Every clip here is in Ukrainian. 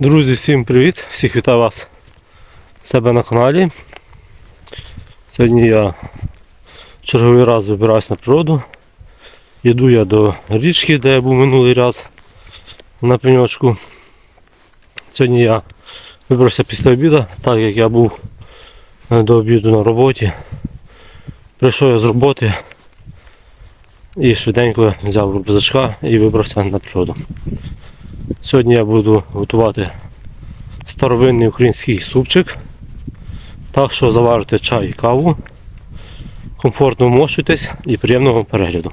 Друзі, всім привіт! Всіх вітаю вас себе на каналі. Сьогодні я черговий раз вибираюсь на природу. Йду я до річки, де я був минулий раз на пеньочку. Сьогодні я вибрався після обіду, так як я був е, до обіду на роботі. Прийшов я з роботи і швиденько взяв рюкзачка і вибрався на природу. Сьогодні я буду готувати старовинний український супчик. Так що заварите чай і каву. Комфортно вмощуйтесь і приємного перегляду.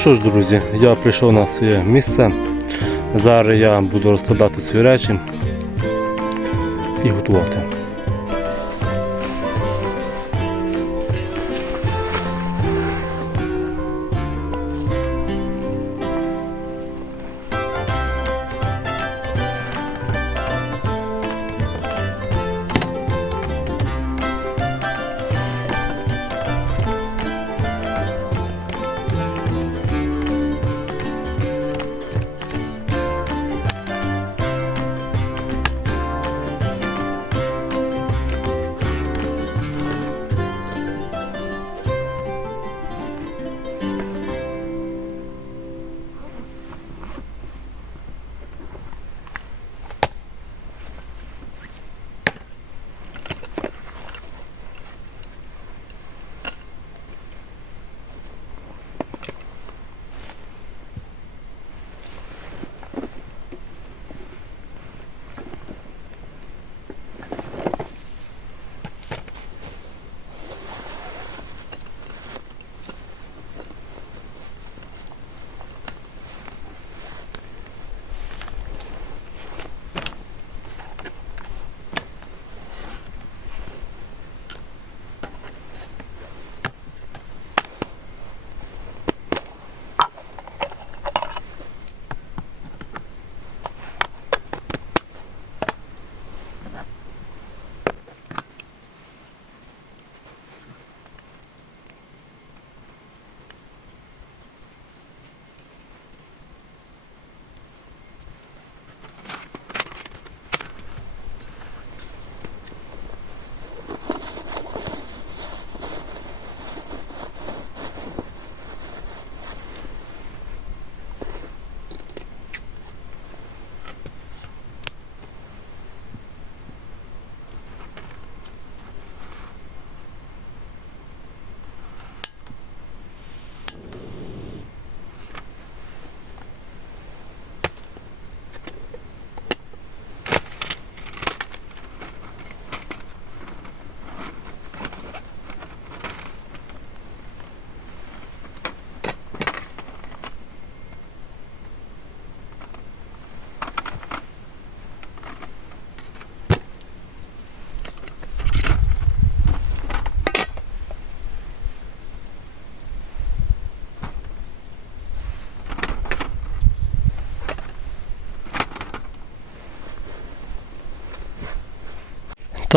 Що ж, друзі, я прийшов на своє місце. Зараз я буду розкладати свої речі і готувати.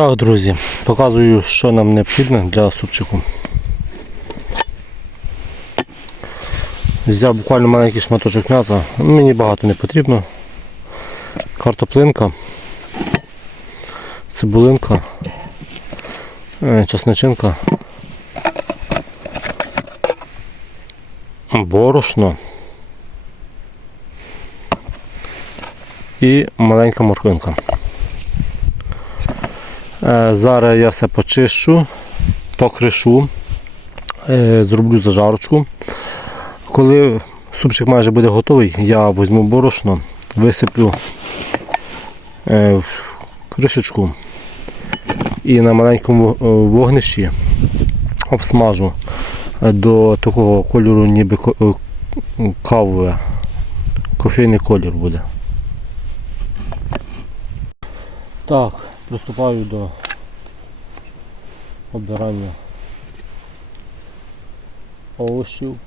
Так, друзі, показую, що нам необхідно для супчику. Взяв буквально маленький шматочок м'яса, мені багато не потрібно. Картоплинка, цибулинка, е, чесночинка, борошно і маленька морквинка. Е, Зараз я все почищу, покришу, е, зроблю зажарочку. Коли супчик майже буде готовий, я візьму борошно, висиплю е, в кришечку і на маленькому вогнищі обсмажу до такого кольору, ніби кавове. Кофейний колір буде. Так, приступаю до обирання овочів.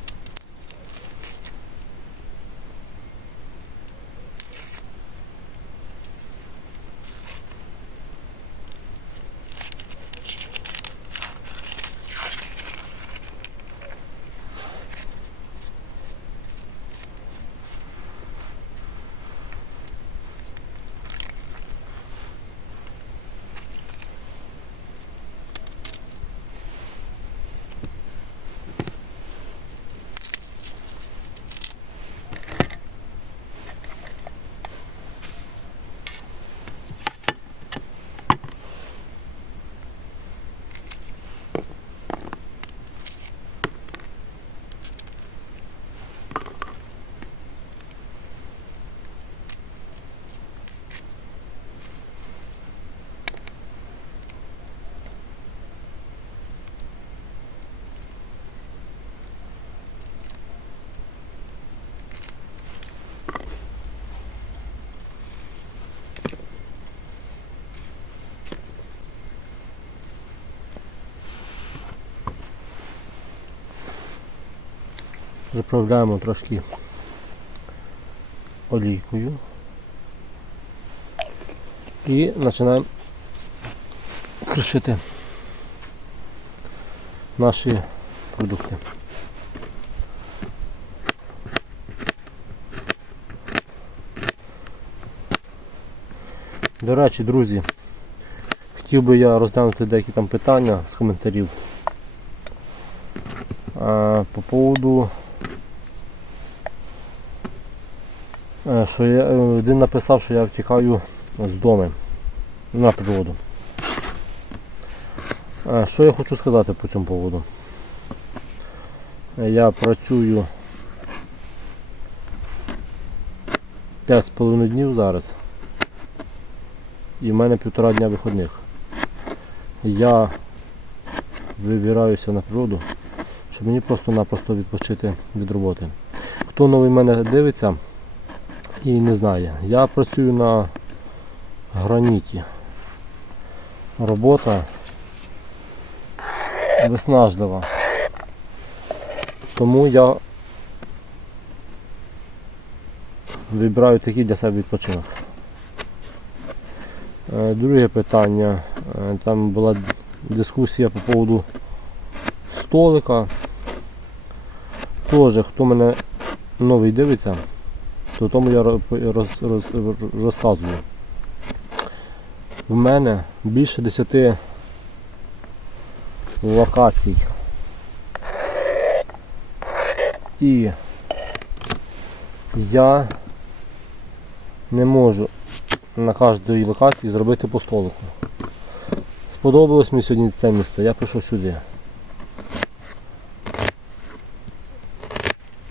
Заправляємо трошки олійкою і починаємо кришити наші продукти. До речі, друзі, хотів би я розглянути деякі там питання з коментарів. Е, По поводу що я, е, один написав, що я втікаю з дому на природу. Е, Що я хочу сказати по цьому поводу? Е, Я працюю 5,5 днів зараз. І в мене півтора дня виходних. Я вибираюся на природу, щоб мені просто-напросто відпочити від роботи. Хто новий мене дивиться, і не знає. Я працюю на граніті. Робота виснажлива. Тому я вибираю такий для себе відпочинок. Е, Друге питання. Е, Там була дискусія по поводу столика. Теж, хто мене новий дивиться, то тому я ро- роз, роз, розказую. В мене більше 10 локацій. І я не можу на кожній локації зробити по столику. Сподобалось мені сьогодні це місце, я прийшов сюди.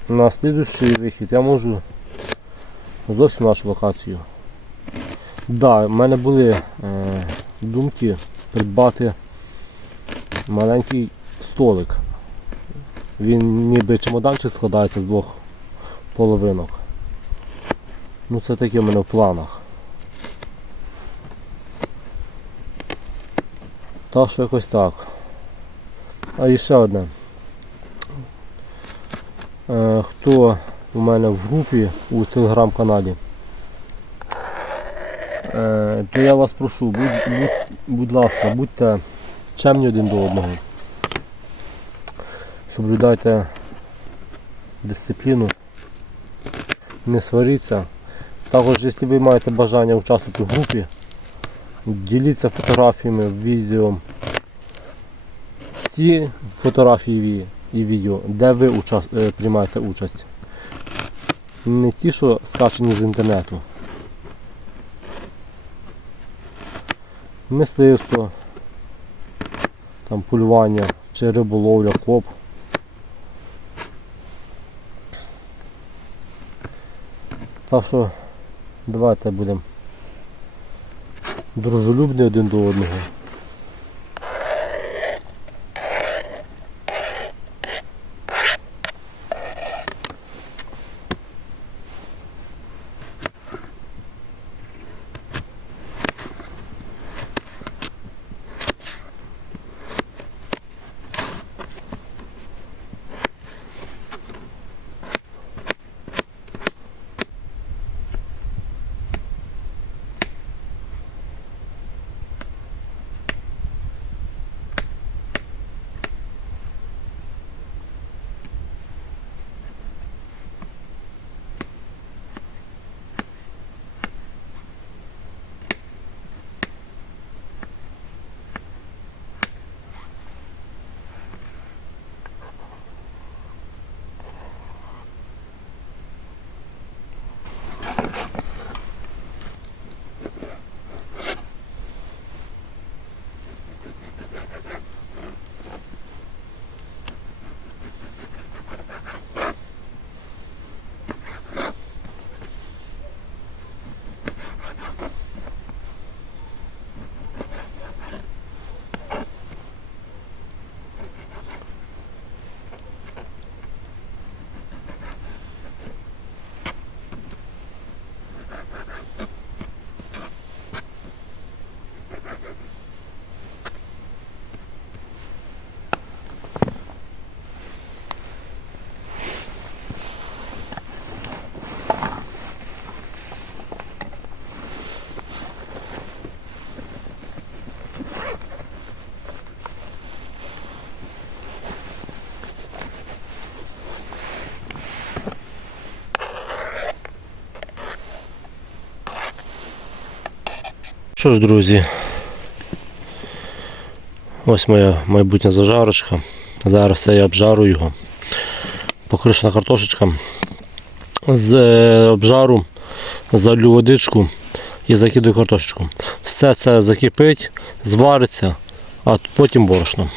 На слідуючий вихід я можу зовсім нашу локацію. Да, в мене були е, думки придбати маленький столик. Він ніби чемоданчик складається з двох половинок. Ну це таке в мене в планах. Так що якось так. А ще одне. Е, хто у мене в групі у телеграм-каналі, е, то я вас прошу, будь, будь, будь ласка, будьте чемні один до одного. Соблюдайте дисципліну, не сваріться. Також, якщо ви маєте бажання участвувати в групі, діліться фотографіями, відео. Ті фотографії, і відео, де ви е, приймаєте участь. Не ті, що скачені з інтернету. Мисливство, там полювання чи риболовля, коп. Так що давайте будемо дружелюбні один до одного. Що ж, друзі, ось моя майбутня зажарочка. Зараз все я обжарую його. Покришена картошечка. З е, обжару залю водичку і закидаю картошечку. Все це закипить, звариться, а потім борошно.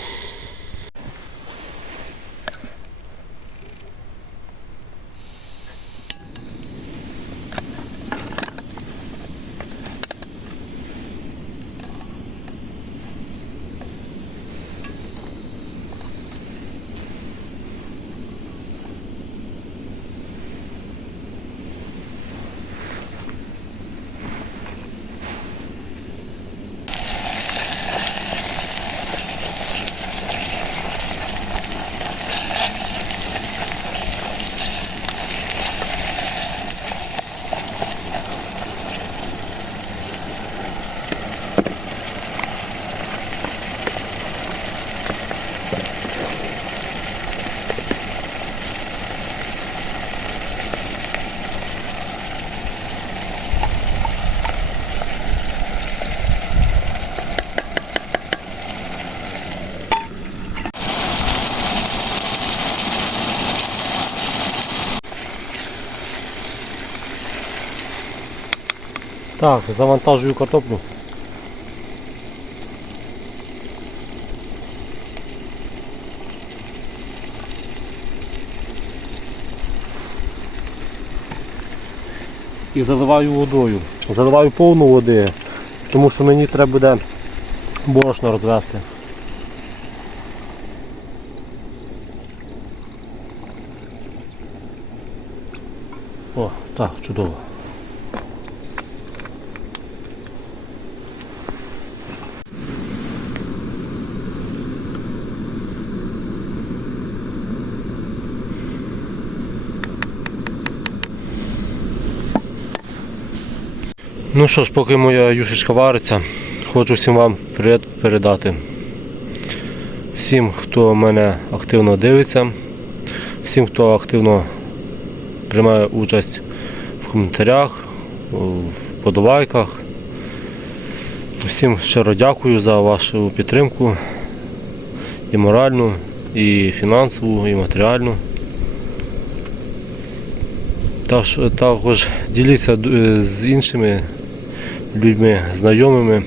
Так, завантажую картоплю. І заливаю водою. Заливаю повну води, тому що мені треба буде борошно розвести. О, так, чудово. Ну що ж, поки моя юшечка вариться, хочу всім вам привіт передати. Всім, хто мене активно дивиться, всім, хто активно приймає участь в коментарях, в подобайках. Всім щиро дякую за вашу підтримку і моральну, і фінансову, і матеріальну. Також, діліться е, з іншими людьми, знайомими,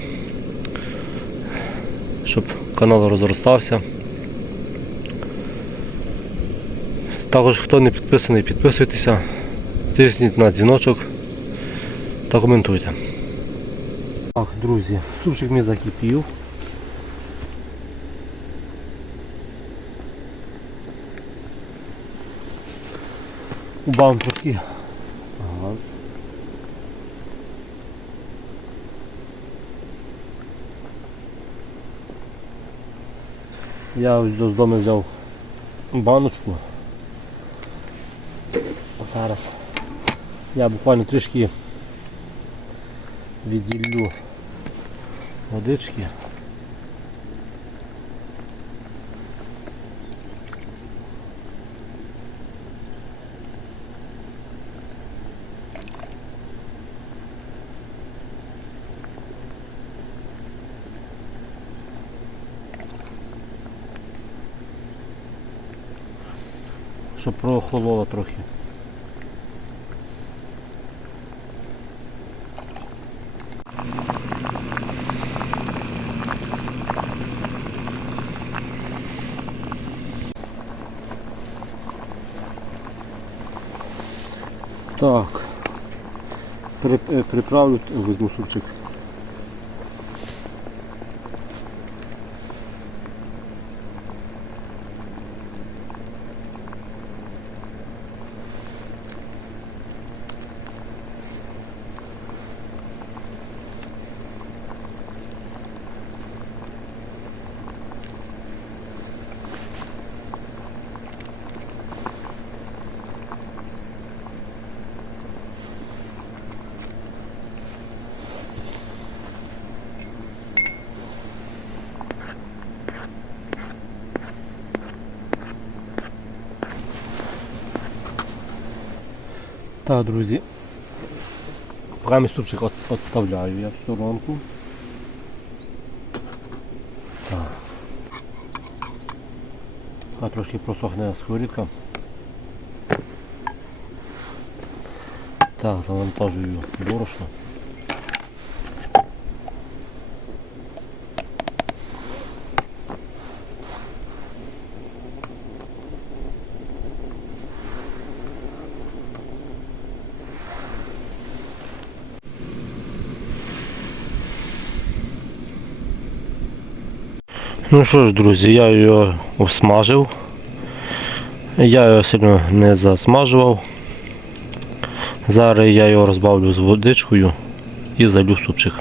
щоб канал розростався. Також хто не підписаний, підписуйтеся, тисніть на дзвіночок та коментуйте. Так, друзі, супчик мій закипів. У бамперки газ. Я ось з дому взяв баночку. Зараз я буквально трішки відділю водички. Щоб прохололо трохи. Так. Е, приправлю, візьму супчик. Так, друзі. Поки супчик відставляю я в сторонку. Так. А трошки просохне сковорідка. Так, завантажую борошно. Ну що ж, друзі, я його обсмажив. Я його сильно не засмажував. Зараз я його розбавлю з водичкою і залю супчик.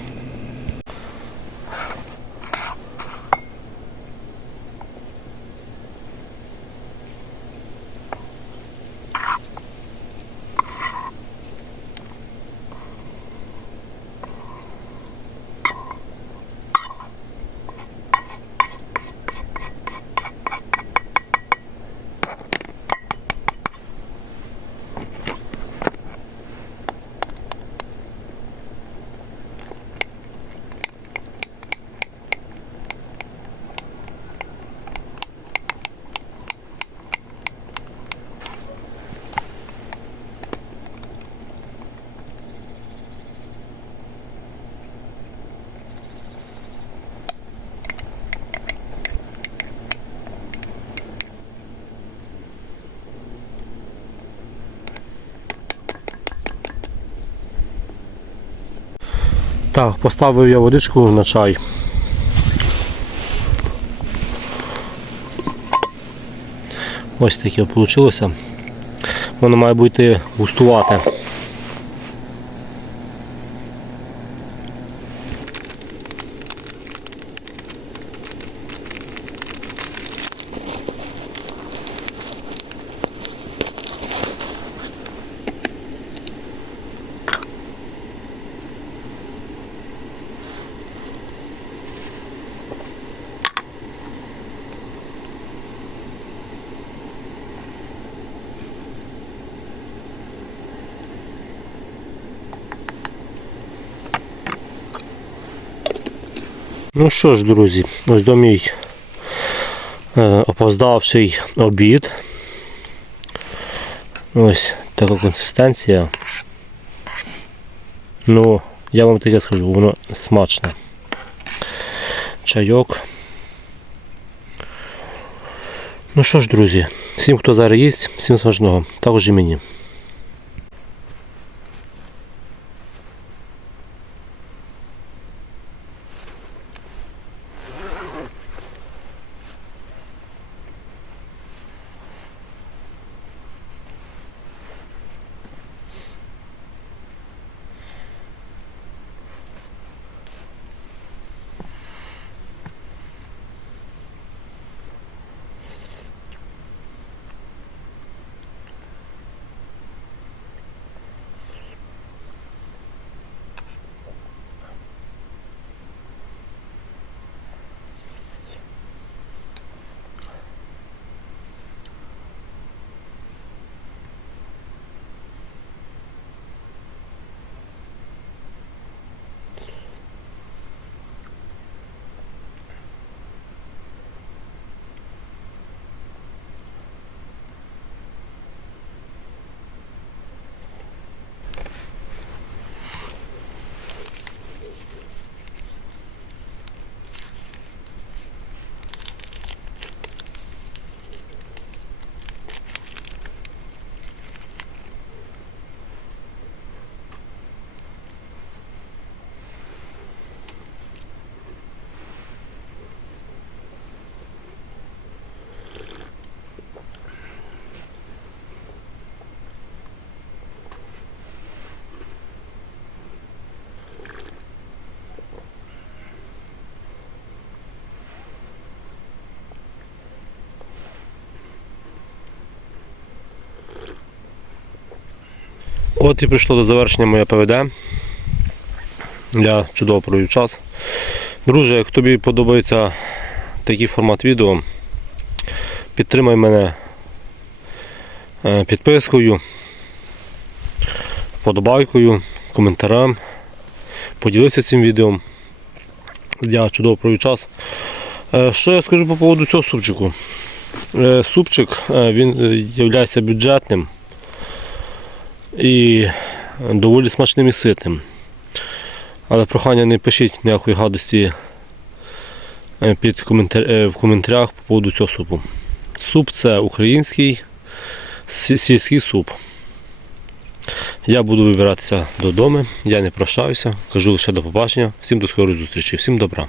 Так, поставив я водичку на чай. Ось таке вийшло. Воно має бути густувати. Ну що ж, друзі, ось до мій Е, опоздавший обід. Ось така консистенція. Ну, я вам таке скажу, воно смачне. Чайок. Ну що ж, друзі, всім, хто зараз їсть, всім смачного. Також і мені. От і прийшло до завершення моє ПВД. Я чудово провів час. Друже, як тобі подобається такий формат відео, підтримай мене е, підпискою, вподобайкою, коментарем. Поділися цим відео. Я чудово провів час. Е, Що я скажу по поводу цього супчику? Е, Супчик він є бюджетним і доволі смачним і ситним. Але прохання не пишіть ніякої гадості е, під коментар... е, в коментарях по поводу цього супу. Суп це український сільський суп. Я буду вибиратися додому, я не прощаюся, кажу лише до побачення. Всім до скорої зустрічі, всім добра.